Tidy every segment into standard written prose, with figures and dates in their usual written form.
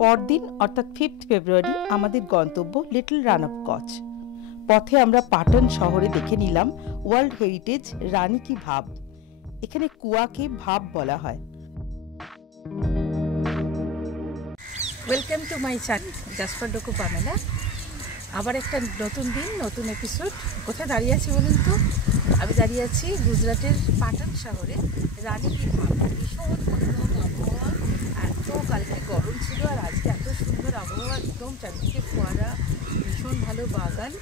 পরদিন অর্থাৎ 5 ফেব্রুয়ারি আমাদের গন্তব্য লিটল রান অফ কচ। পথে আমরা পাটন শহরে দেখে নিলাম ওয়ার্ল্ড হেরিটেজ রানী কি ভাব। এখানে কুয়াকে ভাব বলা হয়। Welcome to my channel Jasper Doko Pamela. আবার একটা নতুন দিন, নতুন এপিসোড। কোথায় দাঁড়িয়ে আছি বলুন তো? আমি দাঁড়িয়ে আছি গুজরাটের পাটন শহরে রানী কি ভাব। ভীষণ মনোরম আবহাওয়া, এত কালকে গরম ছিল আর আজকে এত সুন্দর আবহাওয়া, একদম চারিদিকে ফোয়ারা, ভীষণ ভালো বাগান।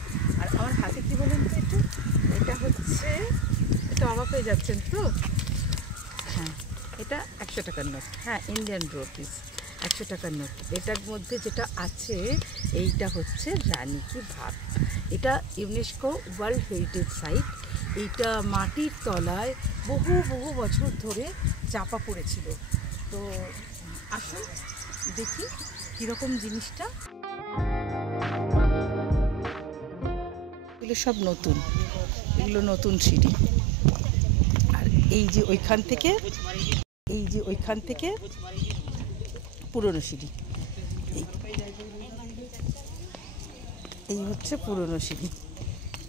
আর আমার হাতে কি বলুন তো একটু, এটা হচ্ছে, এটা অবাক হয়ে যাচ্ছেন তো? হ্যাঁ, এটা 100 টাকার নোট। হ্যাঁ, ইন্ডিয়ান রুপিস, 100 টাকার নোট। এটার মধ্যে যেটা আছে এইটা হচ্ছে রানী কি ভাব। এটা ইউনেস্কো ওয়ার্ল্ড হেরিটেজ সাইট। এইটা মাটির তলায় বহু বহু বছর ধরে চাপা পড়েছিল। তো আসুন দেখি কীরকম জিনিসটা। এগুলো সব নতুন, এগুলো নতুন সিঁড়ি। আর এই যে ওইখান থেকে পুরনো সিঁড়ি। এই হচ্ছে পুরনো সিঁড়ি।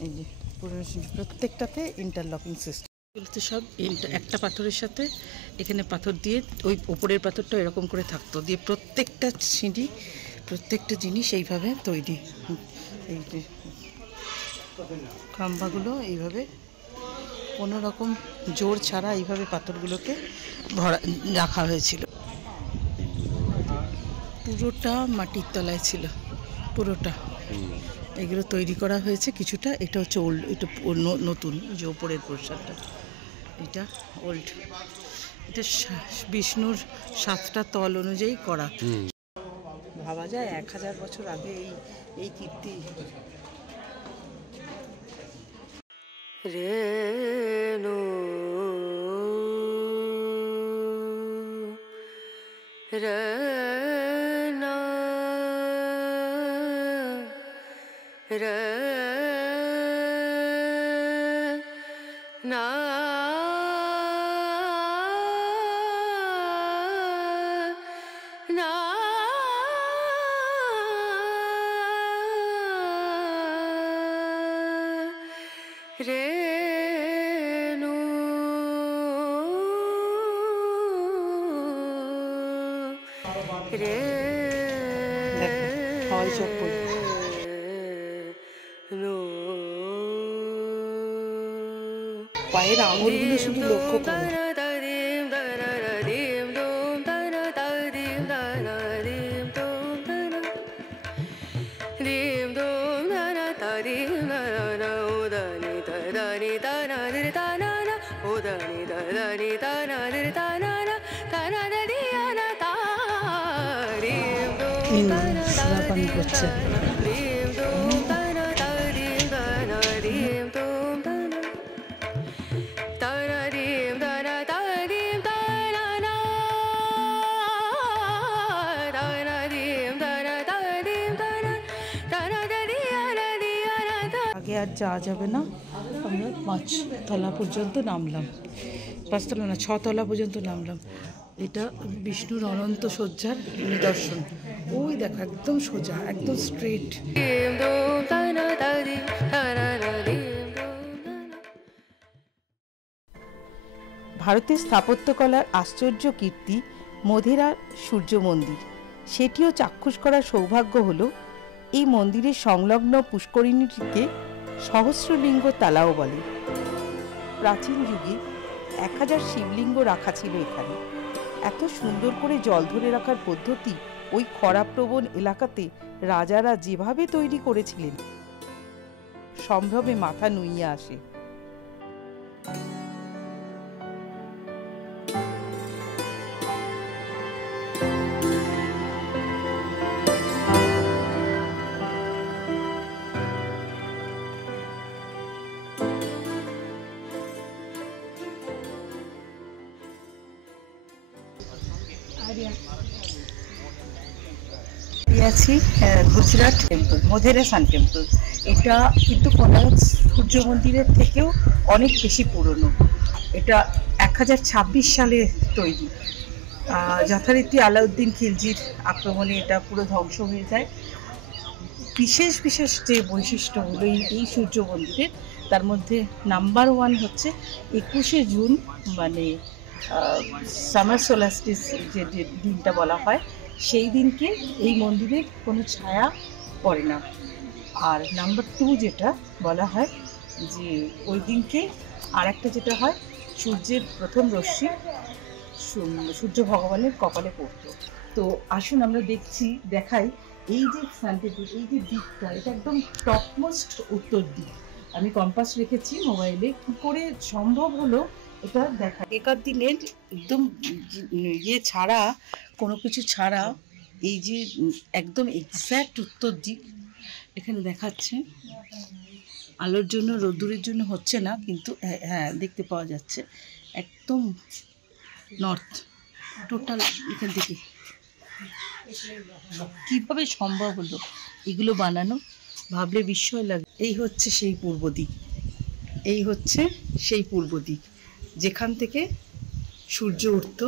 এই যে পুরনো সিঁড়ি, প্রত্যেকটাতে ইন্টারলকিং সিস্টেম। এগুলো তো সব একটা পাথরের সাথে এখানে পাথর দিয়ে, ওই ওপরের পাথরটা এরকম করে থাকতো, দিয়ে প্রত্যেকটা সিঁড়ি, প্রত্যেকটা জিনিস এইভাবে তৈরি। এই যে খাম্বাগুলো এইভাবে কোনো রকম জোর ছাড়া এইভাবে পাথরগুলোকে রাখা হয়েছিল। পুরোটা মাটির তলায় ছিল, পুরোটা। এগুলো তৈরি করা হয়েছে কিছুটা। এটা হচ্ছে ওল্ড, এটা নতুন। যে ওপরের পোর্শনটা, এটা ওল্ড। এটা বিষ্ণুর 7টা তল অনুযায়ী করা। ভাবা যায় 1000 বছর আগে এই কীর্তি। রেণু রনা রনা না রেণু রে পায়ের আঙুলগুলো শুধু লক্ষ্য করো। পানি করছে। আগে আর যাওয়া যাবে না, আমরা 5 তলা পর্যন্ত নামলাম। 5 তলা না, 6 তলা পর্যন্ত নামলাম। এটা বিষ্ণুর অনন্ত সজ্জার নিদর্শন। ওই দেখো, একদম সোজা, একদম স্ট্রেট। ভারতের স্থাপত্যকলার আশ্চর্য কীর্তি মধেরা সূর্য মন্দির। সেটিও চাক্ষুষ করার সৌভাগ্য হলো এই মন্দিরের সংলগ্ন পুষ্করিণীটিকে সহস্রলিঙ্গ তালাও বলে। প্রাচীন যুগে 1000 শিবলিঙ্গ রাখা ছিল এখানে। এত সুন্দর করে জল ধরে রাখার পদ্ধতি ওই খরাপ্রবণ এলাকাতে রাজারা যেভাবে তৈরি করেছিলেন, সম্ভ্রমে মাথা নুইয়ে আসে। আছি গুজরাট টেম্পল, মোধেরা সান টেম্পল। এটা কিন্তু কোনারক সূর্য মন্দিরের থেকেও অনেক বেশি পুরনো। এটা 1026 সালে তৈরি। যথারীতি আলাউদ্দিন খিলজির আক্রমণে এটা পুরো ধ্বংস হয়ে যায়। বিশেষ বিশেষ যে বৈশিষ্ট্যগুলো এই সূর্য মন্দিরের, তার মধ্যে নাম্বার 1 হচ্ছে 21শে জুন, মানে সামার সোলাস্টিস যে দিনটা বলা হয়, সেই দিনকে এই মন্দিরে কোনো ছায়া পড়ে না। আর নাম্বার 2 যেটা বলা হয় যে ওই দিনকে আর একটা যেটা হয়, সূর্যের প্রথম রশ্মি সূর্য ভগবানের কপালে পড়তো। তো আসুন আমরা দেখাই এই যে সানটেবিল, এই যে দিকটা, এটা একদম টপমোস্ট উত্তর দিক। আমি কম্পাস রেখেছি মোবাইলে, কী করে সম্ভব হলো এটা দেখা। একার দিনের একদম ইয়ে ছাড়া, কোনো কিছু ছাড়া, এই যে একদম এক্স্যাক্ট উত্তর দিক এখানে দেখাচ্ছে। আলোর জন্য, রোদ্দুরের জন্য হচ্ছে না, কিন্তু হ্যাঁ দেখতে পাওয়া যাচ্ছে একদম নর্থ টোটাল। এখান থেকে কীভাবে সম্ভব হলো এগুলো বানানো, ভাবলে বিস্ময় লাগে। এই হচ্ছে সেই পূর্ব দিক, এই হচ্ছে সেই পূর্ব দিক যেখান থেকে সূর্য উঠত।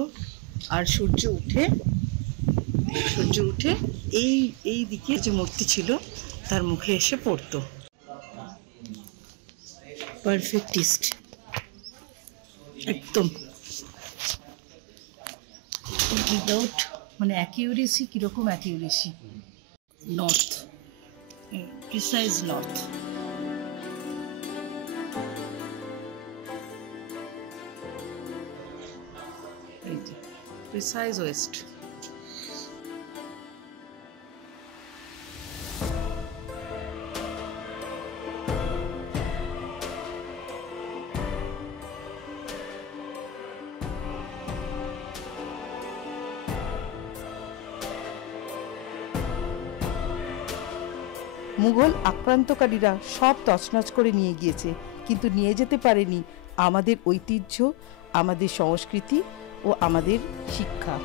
আর সূর্য উঠে এই দিকে যে মূর্তি ছিল তার মুখে এসে পড়তো। পারফেক্টিস্ট একদম, উইদাউট মানে অ্যাকিউরেসি। কীরকম অ্যাকিউরেসি? North, precise north. এই যে প্রিসাইজ ওয়েস্ট। মুঘল আক্রান্তকারীরা সব তছনছ করে নিয়ে গিয়েছে, কিন্তু নিয়ে যেতে পারেনি আমাদের ঐতিহ্য, আমাদের সংস্কৃতি ও আমাদের শিক্ষা।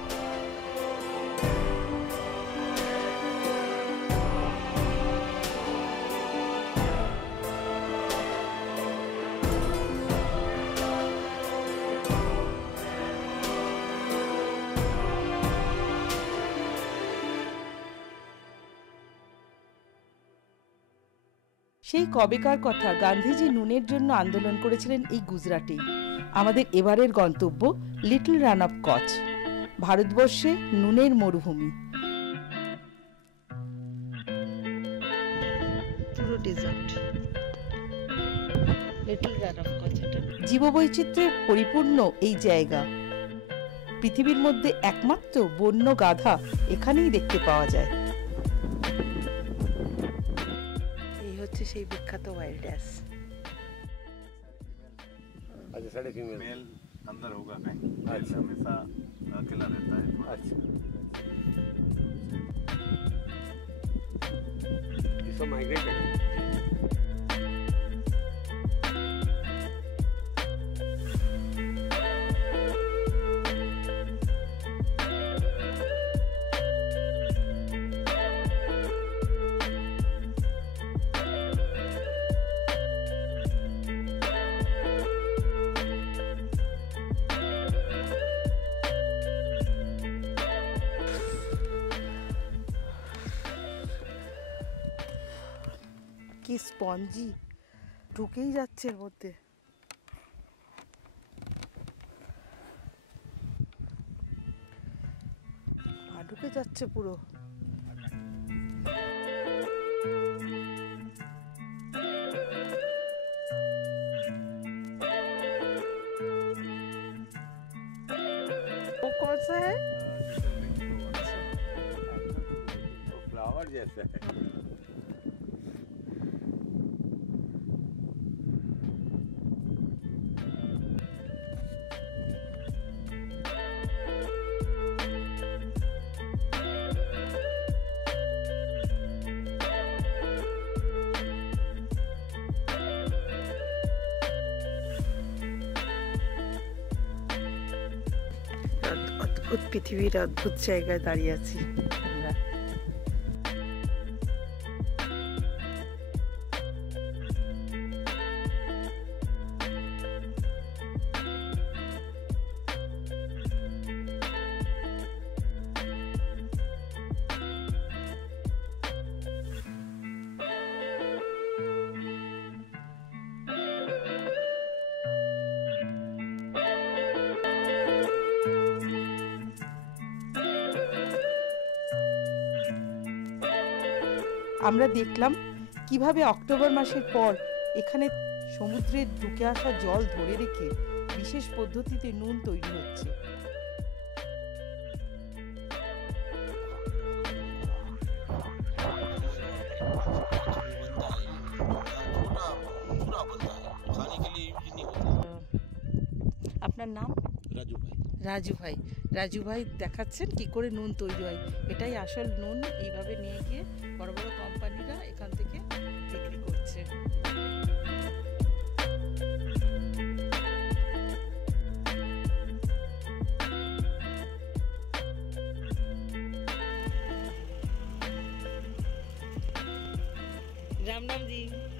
সেই কবেকার কথা, গান্ধীজি নুনের জন্য আন্দোলন করেছিলেন এই গুজরাটেই। আমাদের এবারের গন্তব্য লিটল রান অফ কচ্ছ, ভারতবর্ষে নুনের মরুভূমি। পুরো desert, little Rann of Kutch. জীববৈচিত্র্যের পরিপূর্ণ এই জায়গা, পৃথিবীর মধ্যে একমাত্র বন্য গাধা এখানেই দেখতে পাওয়া যায়। সেই বিখ্যাত ওয়াইল্ড অ্যাস। अच्छा, साढ़े फीमेल मेल अंदर होगा कहीं। अच्छा, हमेशा अकेला रहता है। अच्छा, ये सब माइग्रेटेड है। কি স্পঞ্জি, ঢুকেই যাচ্ছে এর মধ্যে। ঢুকে যাচ্ছে পুরো। वो कौन सा है? फ्लावर जैसा है। অদ্ভুত পৃথিবীর অদ্ভুত জায়গায় দাঁড়িয়ে আছি আমরা। আমরা দেখলাম কিভাবে অক্টোবর মাসের পর এখানে সমুদ্রের ঢুকে আসা জল ধরে রেখে বিশেষ পদ্ধতিতে নুন তৈরি হচ্ছে। আপনার নাম? राजू भाई। রাজু ভাই দেখাচ্ছেন কি করে নুন তৈরি হয়। এটাই আসল নুন। এইভাবে নিয়ে গিয়ে বড় বড় কোম্পানিরা এখান থেকে বিক্রি করছে। राम राम जी।